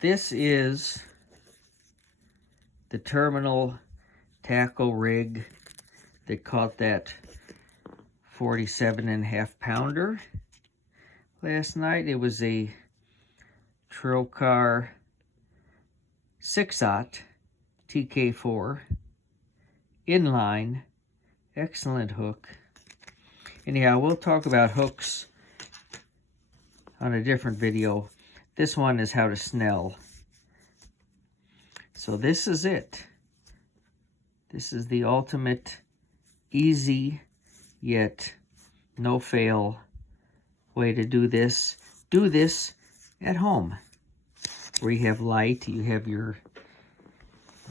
This is the terminal tackle rig that caught that 47.5 pounder last night. It was a Trokar 6/0 TK4 inline, excellent hook. Anyhow, we'll talk about hooks on a different video. This one is how to snell. So this is it. This is the ultimate easy yet no fail way to do this. Do this at home where you have light, you have your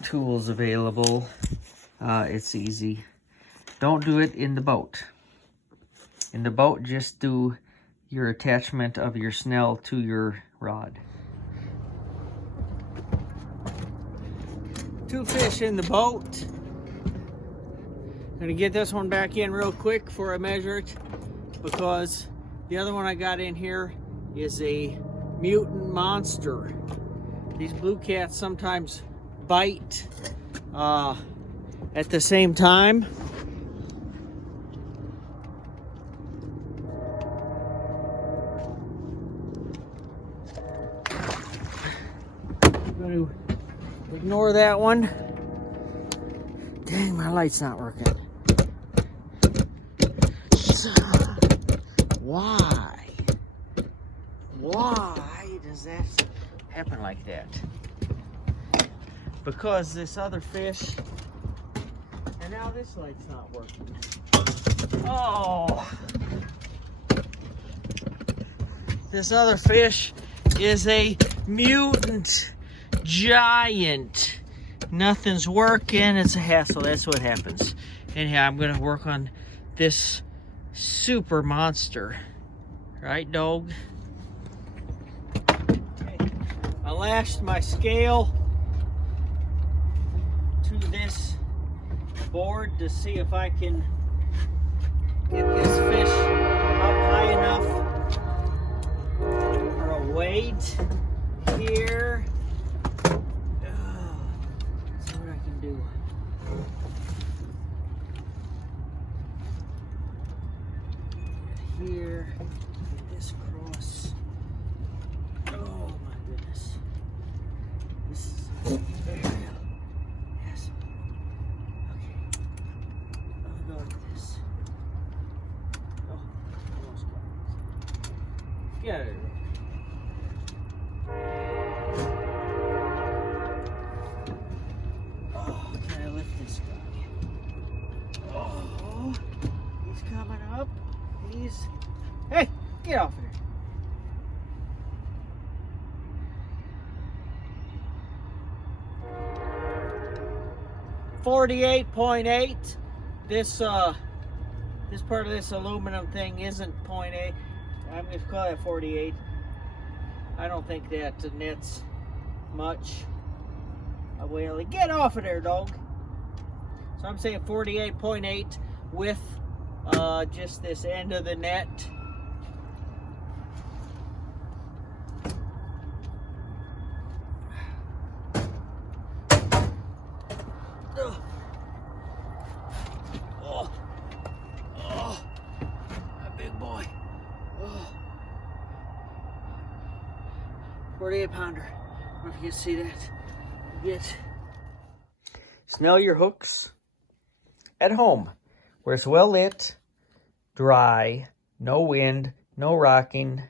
tools available. It's easy. Don't do it in the boat. In the boat, just do your attachment of your snell to your rod. 2 fish in the boat. I'm gonna get this one back in real quick before I measure it, because the other one I got in here is a mutant monster. These blue cats sometimes bite at the same time. I'm going to ignore that one. Dang, my light's not working. Why? Why does that happen like that? Because this other fish, and now this light's not working. Oh! This other fish is a mutant giant. Nothing's working, it's a hassle, that's what happens. Anyhow, I'm gonna work on this super monster. Right, dog? Okay. I lashed my scale to this board to see if I can get this fish up high enough for a weight here. See what I can do. Here, get this across. Oh my goodness. This is very yes. Okay. I'll go like this. Oh, almost got it. Get it. Oh, can I lift this guy? Oh, he's coming up. Hey, get off of there. 48.8. This part of this aluminum thing isn't 0.8. I'm going to call that 48. I don't think that nets much. Well, get off of there, dog. So I'm saying 48.8 with just this end of the net. Oh, a big boy. Oh. 48 pounder. I don't know if you can see that. Snell your hooks at home, where it's well lit, dry, no wind, no rocking.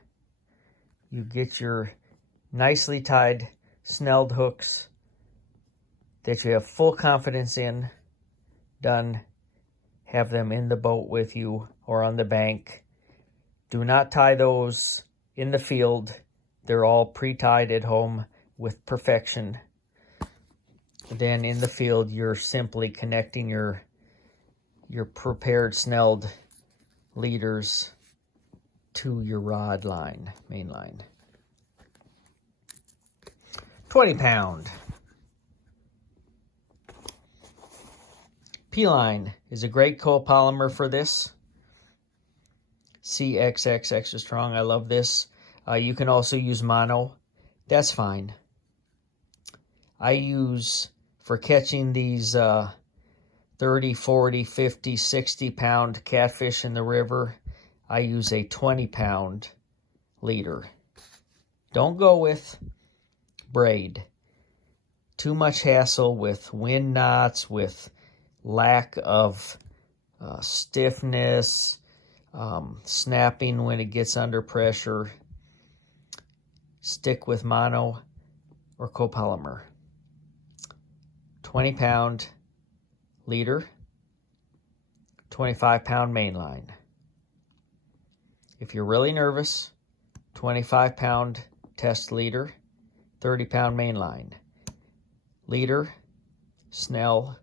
You get your nicely tied snelled hooks that you have full confidence in done. Have them in the boat with you or on the bank. Do not tie those in the field. They're all pre-tied at home with perfection. Then in the field, you're simply connecting your prepared snelled leaders to your rod line, main line. 20 pound. P-line is a great copolymer for this. CXX extra strong. I love this. You can also use mono. That's fine. I use, for catching these 30, 40, 50, 60-pound catfish in the river, I use a 20-pound leader. Don't go with braid. Too much hassle with wind knots, with lack of stiffness, snapping when it gets under pressure. Stick with mono or copolymer. 20-pound leader, 25-pound main line. If you're really nervous, 25-pound test leader, 30-pound main line. Leader, snelled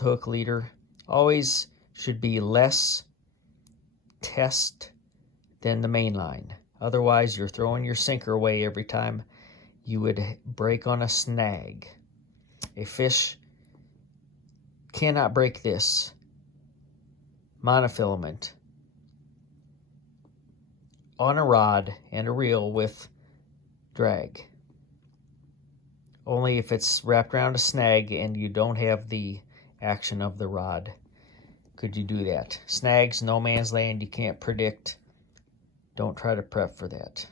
hook leader, always should be less test than the main line. Otherwise, you're throwing your sinker away every time you would break on a snag. A fish cannot break this monofilament on a rod and a reel with drag. Only if it's wrapped around a snag and you don't have the action of the rod could you do that. Snags, no man's land, you can't predict. Don't try to prep for that.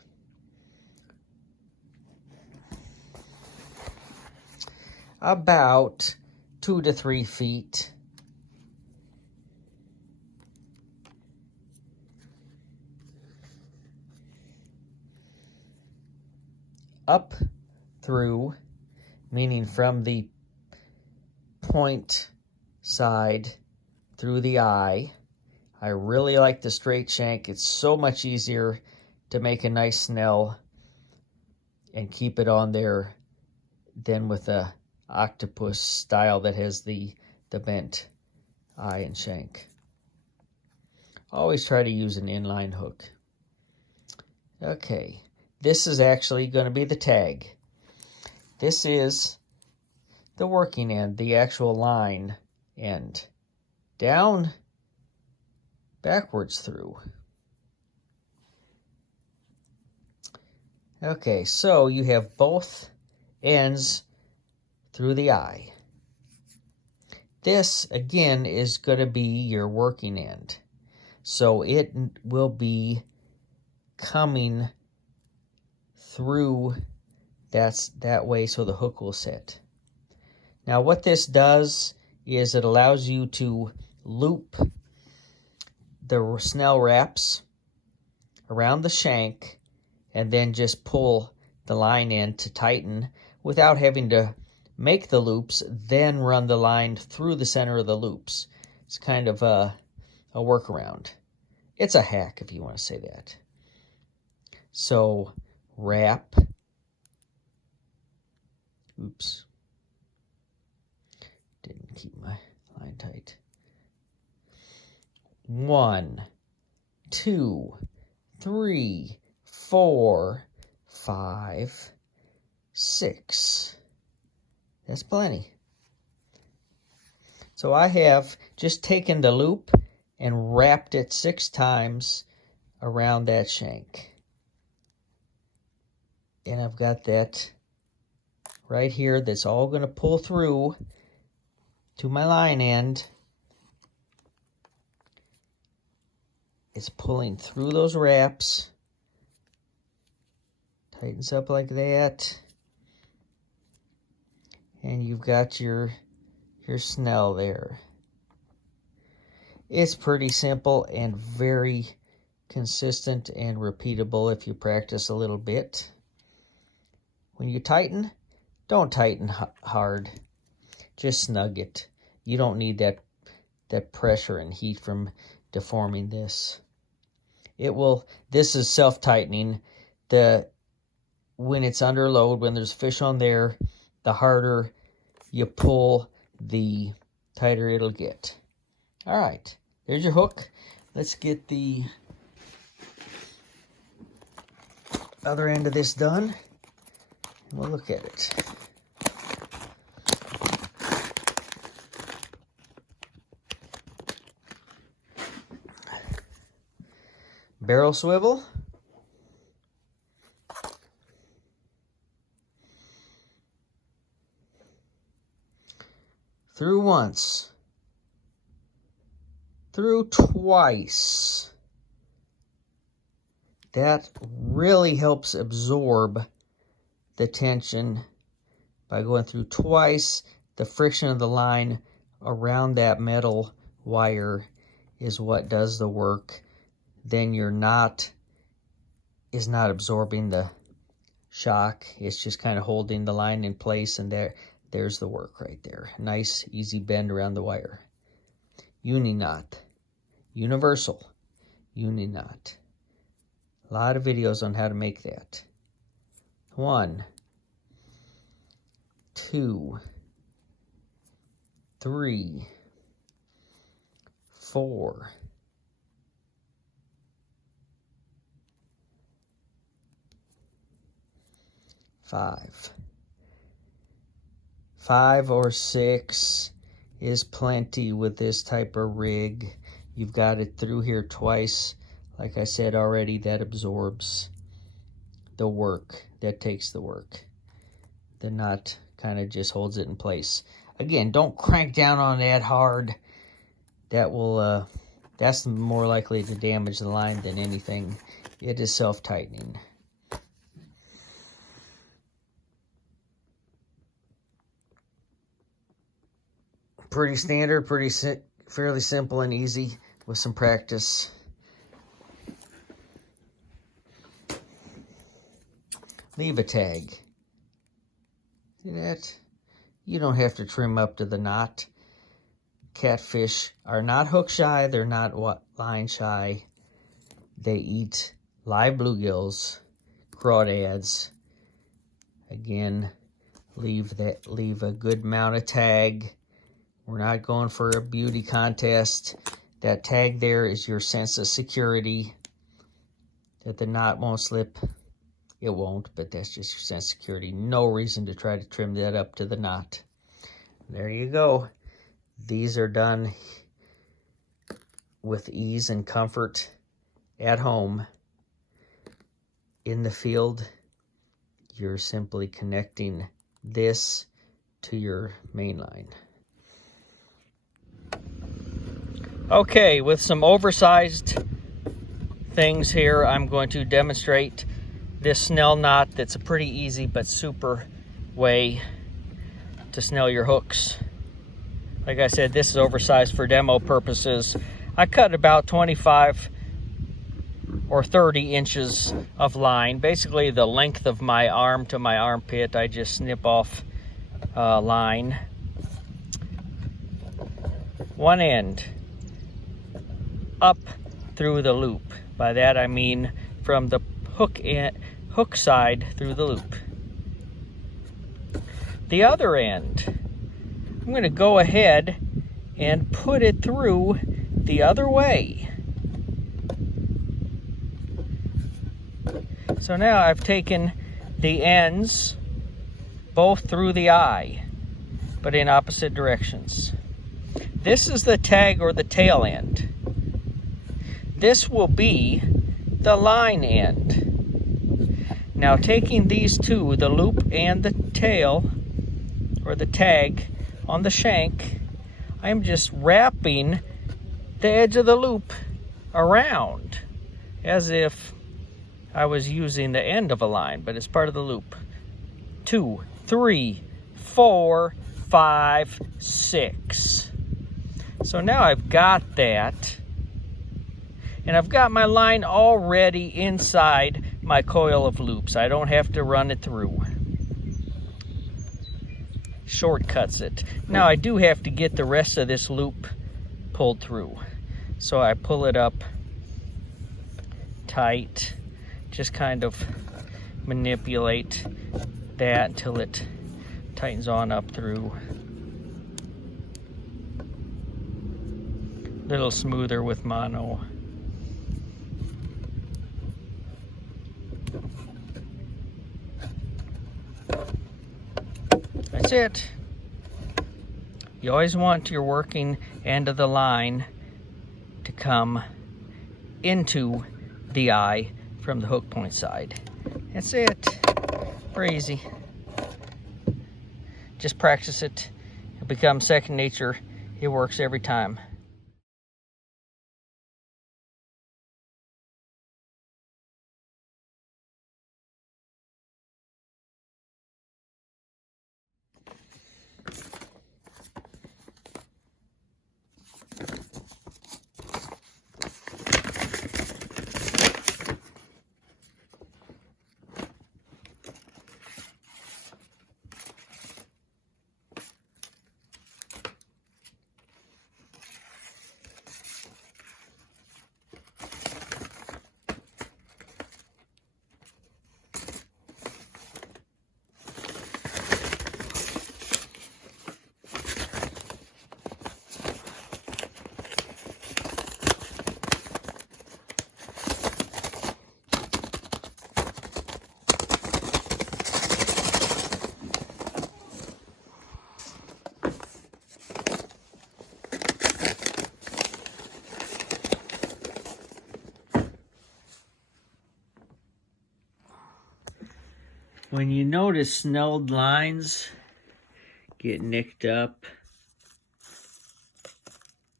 About 2 to 3 feet. Up through, meaning from the point side through the eye. I really like the straight shank. It's so much easier to make a nice snell and keep it on there than with a octopus style that has the bent eye and shank. Always try to use an inline hook. Okay, this is actually going to be the tag. This is the working end, the actual line end. Down, backwards through. Okay, so you have both ends through the eye. This, again, is going to be your working end. So it will be coming through that way so the hook will sit. Now what this does is it allows you to loop the snell wraps around the shank and then just pull the line in to tighten without having to make the loops, then run the line through the center of the loops. It's kind of a workaround. It's a hack if you want to say that. So wrap, oops, didn't keep my line tight. 1, 2, 3, 4, 5, 6. That's plenty. So I have just taken the loop and wrapped it 6 times around that shank. And I've got that right here that's all going to pull through to my line end. It's pulling through those wraps. Tightens up like that. And you've got your snell there. It's pretty simple and very consistent and repeatable if you practice a little bit. When you tighten, don't tighten hard. Just snug it. You don't need that pressure and heat from deforming this. This is self-tightening. When it's under load, when there's fish on there, the harder you pull, the tighter it'll get. All right, there's your hook. Let's get the other end of this done, and we'll look at it. Barrel swivel. through once, through twice. That really helps absorb the tension by going through twice. The friction of the line around that metal wire is what does the work. Then your knot is not absorbing the shock. It's just kind of holding the line in place, and there's the work right there. Nice, easy bend around the wire. Uni knot. Universal uni knot. A lot of videos on how to make that. 1, 2, 3, 4, 5. 5 or 6 is plenty with this type of rig. You've got it through here twice. Like I said already, that absorbs the work. That takes the work. The knot kind of just holds it in place. Again, don't crank down on that hard. That will, that's more likely to damage the line than anything. It is self-tightening. Pretty standard, fairly simple and easy with some practice. Leave a tag. See that? You don't have to trim up to the knot. Catfish are not hook shy. They're not line shy. They eat live bluegills, crawdads. Again, leave a good amount of tag. We're not going for a beauty contest. That tag there is your sense of security that the knot won't slip. It won't, but that's just your sense of security. No reason to try to trim that up to the knot. There you go. These are done with ease and comfort at home. In the field, you're simply connecting this to your main line. Okay, with some oversized things here, I'm going to demonstrate this snell knot. That's a pretty easy but super way to snell your hooks. Like I said, this is oversized for demo purposes. I cut about 25 or 30 inches of line, basically the length of my arm to my armpit. I just snip off line. One end up through the loop. By that I mean from the hook side through the loop. The other end, I'm going to go ahead and put it through the other way. So now I've taken the ends both through the eye, but in opposite directions. This is the tag or the tail end. This will be the line end. Now taking these two, the loop and the tail, or the tag on the shank, I'm just wrapping the edge of the loop around as if I was using the end of a line, but it's part of the loop. 2, 3, 4, 5, 6. So now I've got that, and I've got my line already inside my coil of loops. I don't have to run it through. Shortcuts it. Now I do have to get the rest of this loop pulled through. So I pull it up tight, just kind of manipulate that until it tightens on up through. A little smoother with mono. That's it. You always want your working end of the line to come into the eye from the hook point side. That's it. Very easy. Just practice it. become second nature. It works every time. When you notice snelled lines get nicked up,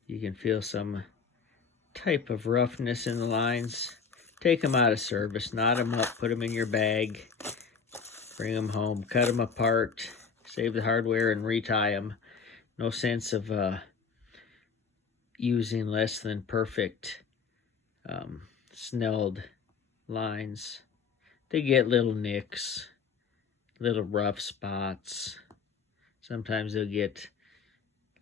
you can feel some type of roughness in the lines. Take them out of service, knot them up, put them in your bag, bring them home, cut them apart, save the hardware and retie them. No sense of using less than perfect snelled lines. They get little nicks, little rough spots. Sometimes they'll get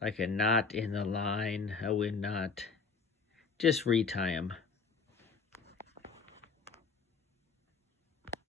like a knot in the line, a wind knot. Just retie them.